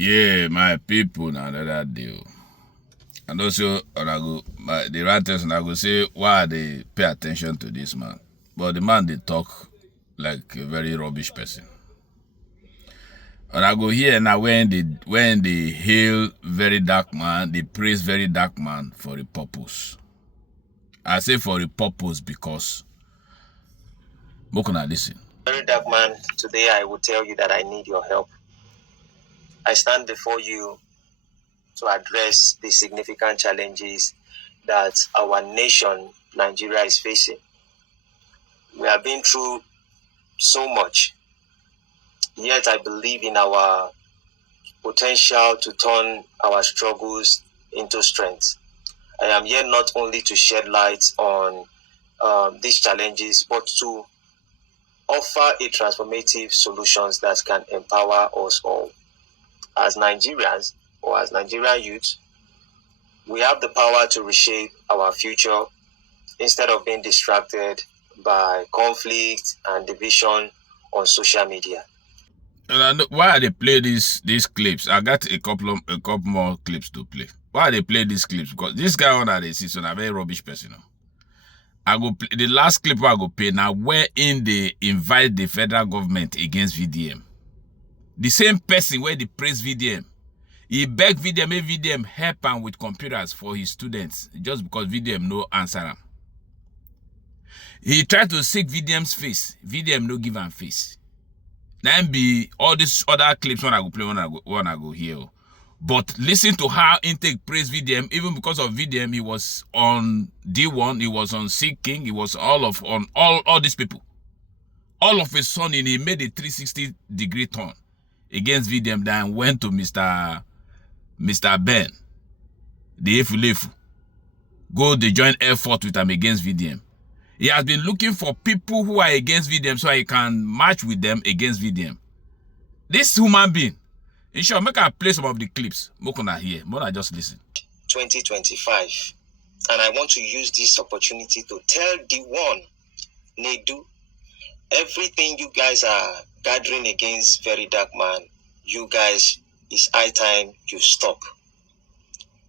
Yeah, my people now that deal. And also, the writers and I go say why they pay attention to this man. But the man they talk like a very rubbish person. And I go here now when they hail very dark man, they praise very dark man for a purpose. I say for a purpose because Mokuna listen. Very dark man, today I will tell you that I need your help. I stand before you to address the significant challenges that our nation, Nigeria, is facing. We have been through so much, yet I believe in our potential to turn our struggles into strength. I am here not only to shed light on these challenges, but to offer a transformative solutions that can empower us all. As Nigerians or as Nigerian youth, we have the power to reshape our future instead of being distracted by conflict and division on social media. And why they play these clips? I got a couple more clips to play. Why they play these clips? Because this guy on that they see so a very rubbish person. I go play the last clip I go play now wherein they invite the federal government against VDM. The same person where they praise VDM. He begged VDM, make VDM help him with computers for his students just because VDM no answer him. He tried to seek VDM's face. VDM no give him face. Then be all these other clips when I go play, when I go hear. But listen to how Intake praise VDM. Even because of VDM, he was on D1, he was on Seeking, he was on all these people. All of a sudden, he made a 360-degree turn against VDM, then went to Mr. Ben, the Efulefu. Go they join effort with him against VDM. He has been looking for people who are against VDM so he can match with them against VDM. This human being, in short, make I play some of the clips. Mokuna here, Mona just listen. 2025, and I want to use this opportunity to tell the one, Nedu, everything you guys are gathering against Very Dark Man, you guys, it's high time you stop.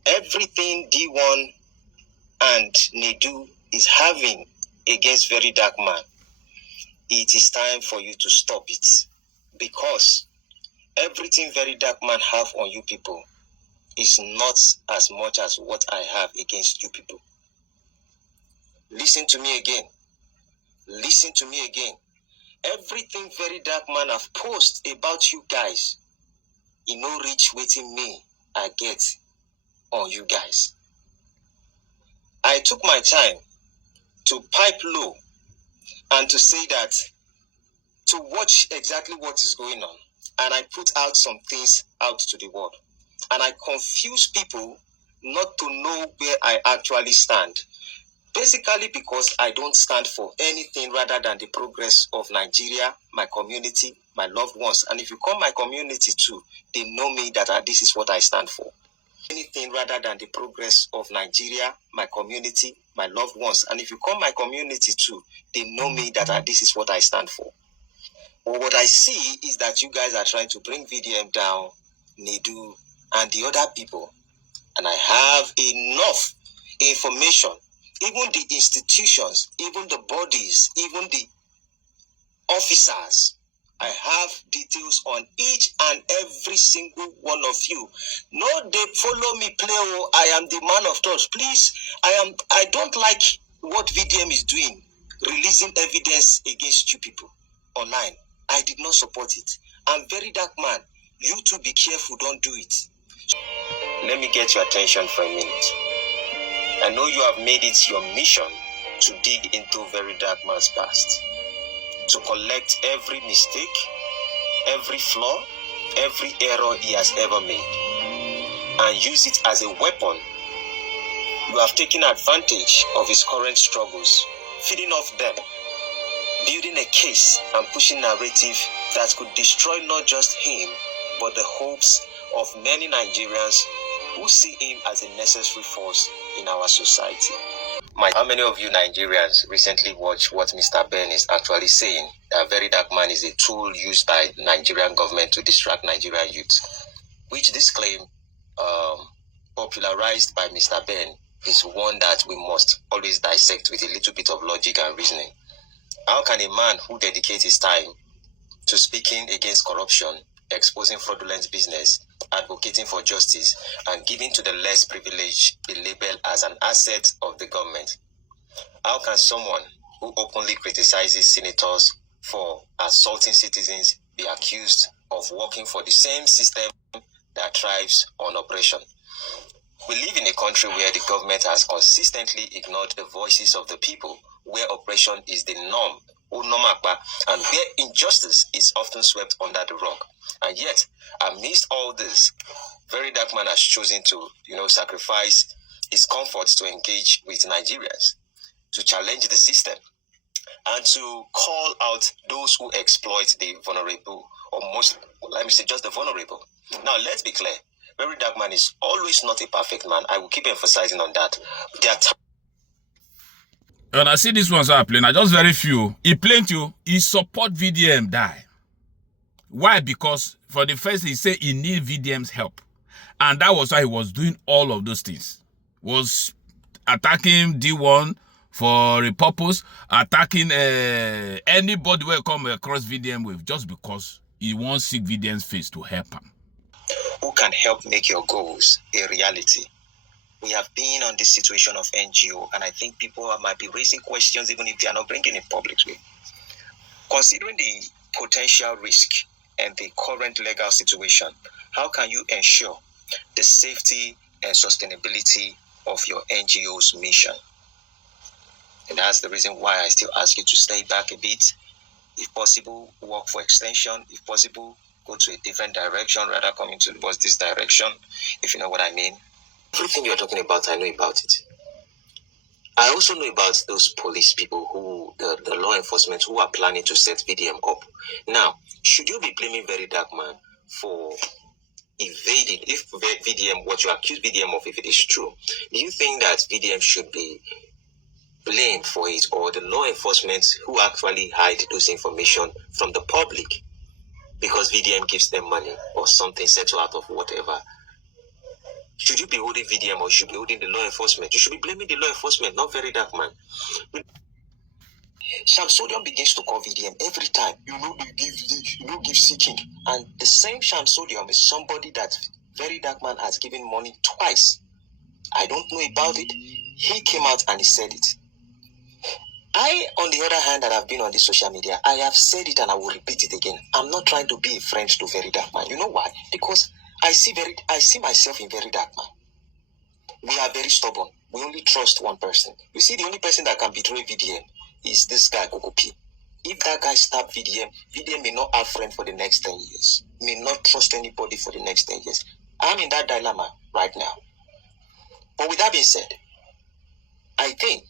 Everything D1 and Nedu is having against Very Dark Man, it is time for you to stop it. Because everything Very Dark Man have on you people is not as much as what I have against you people. Listen to me again. Listen to me again. Everything Very Dark Man have posted about you guys, it no reach waiting me I get on you guys. I took my time to pipe low and to say that, to watch exactly what is going on. And I put out some things out to the world. And I confuse people not to know where I actually stand. Basically because I don't stand for anything rather than the progress of Nigeria, my community, my loved ones. And if you call my community too, they know me that this is what I stand for. Anything rather than the progress of Nigeria, my community, my loved ones. And if you call my community too, they know me that this is what I stand for. But what I see is that you guys are trying to bring VDM down, Nedu, and the other people. And I have enough information, even the institutions, even the bodies, even the officers. I have details on each and every single one of you. No, they follow me play. Oh, I am the man of thoughts. Please, I don't like what VDM is doing, releasing evidence against you people online. I did not support it. I'm Very Dark Man. You too, be careful, don't do it. Let me get your attention for a minute. I know you have made it your mission to dig into Very Dark Man's past, to collect every mistake, every flaw, every error he has ever made, and use it as a weapon. You have taken advantage of his current struggles, feeding off them, building a case and pushing narrative that could destroy not just him, but the hopes of many Nigerians who see him as a necessary force in our society. How many of you Nigerians recently watched what Mr. Ben is actually saying? That Very Dark Man is a tool used by Nigerian government to distract Nigerian youth. which this claim, popularized by Mr. Ben, is one that we must always dissect with a little bit of logic and reasoning. How can a man who dedicates his time to speaking against corruption, exposing fraudulent business, advocating for justice, and giving to the less privileged be labeled as an asset of the government? How can someone who openly criticizes senators for assaulting citizens be accused of working for the same system that thrives on oppression? We live in a country where the government has consistently ignored the voices of the people, where oppression is the norm, and where injustice is often swept under the rug. And yet, amidst all this, Very Dark Man has chosen to, sacrifice his comforts to engage with Nigerians, to challenge the system, and to call out those who exploit the vulnerable, or just the vulnerable. Now, let's be clear. Very Dark Man is always not a perfect man. I will keep emphasizing on that. There are When I see these ones are playing, I just very few. He playing to, he support VDM die. Why? Because for the first, he said he need VDM's help. And that was why he was doing all of those things. Was attacking D1 for a purpose, attacking anybody who come across VDM with, just because he wants to see VDM's face to help him. Who can help make your goals a reality? We have been on this situation of NGO, and I think people might be raising questions even if they are not bringing it publicly. Considering the potential risk and the current legal situation, how can you ensure the safety and sustainability of your NGO's mission? And that's the reason why I still ask you to stay back a bit. If possible, work for extension. If possible, go to a different direction rather coming towards this direction, if you know what I mean. Everything you're talking about, I know about it. I also know about those police people who, the law enforcement who are planning to set VDM up. Now, should you be blaming Very Dark Man for evading, if VDM, what you accuse VDM of, if it is true, do you think that VDM should be blamed for it, or the law enforcement who actually hide those information from the public because VDM gives them money or something settled out of whatever? Should you be holding VDM or should you be holding the law enforcement? You should be blaming the law enforcement, not Very Dark Man. Shamsodium begins to call VDM every time. Give seeking. And the same Shamsodium is somebody that Very Dark Man has given money twice. I don't know about it. He came out and he said it. I, on the other hand, that have been on this social media, I have said it and I will repeat it again. I'm not trying to be a friend to Very Dark Man. You know why? Because I see myself in Very Dark Man. We are very stubborn. We only trust one person. You see, the only person that can betray VDM is this guy, Coco P. If that guy stab VDM, VDM may not have friend for the next 10 years. May not trust anybody for the next 10 years. I'm in that dilemma right now. But with that being said, I think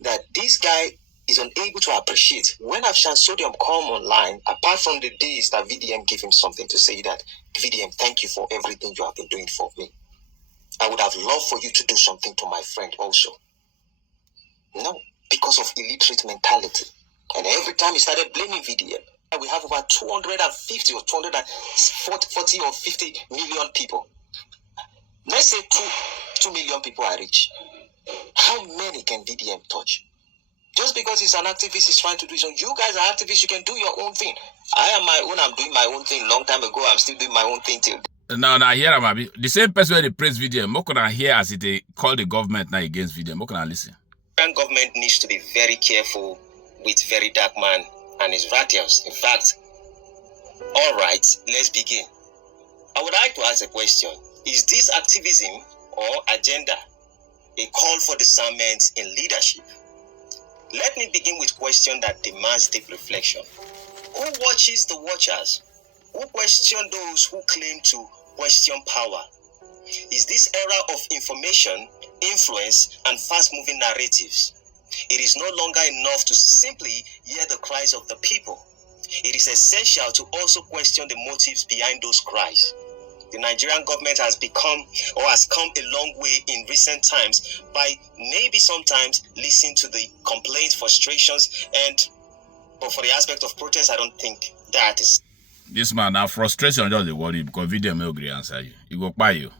that this guy is unable to appreciate when Shamsodium come online, apart from the days that VDM gave him something to say that, VDM, thank you for everything you have been doing for me. I would have loved for you to do something to my friend also. No, because of illiterate mentality. And every time he started blaming VDM, we have over 250 or 240 or 50 million people. Let's say 2 million people are rich. How many can VDM touch? Just because he's an activist, he's trying to do something. You guys are activists, you can do your own thing. I am my own, I'm doing my own thing long time ago. I'm still doing my own thing till. Now, here I'm happy. The same person where they praise VDM, more can I hear as they call the government now against VDM. More can I listen? The government needs to be very careful with Very Dark Man and his values. In fact, all right, let's begin. I would like to ask a question. Is this activism or agenda a call for discernment in leadership? Let me begin with a question that demands deep reflection. Who watches the watchers? Who question those who claim to question power? Is this era of information, influence, and fast-moving narratives? It is no longer enough to simply hear the cries of the people. It is essential to also question the motives behind those cries. The Nigerian government has come a long way in recent times by maybe sometimes listening to the complaints, frustrations, but for the aspect of protest, I don't think that is. This man, now frustration just dey worry you because VDM no gree answer you. He go kpai you.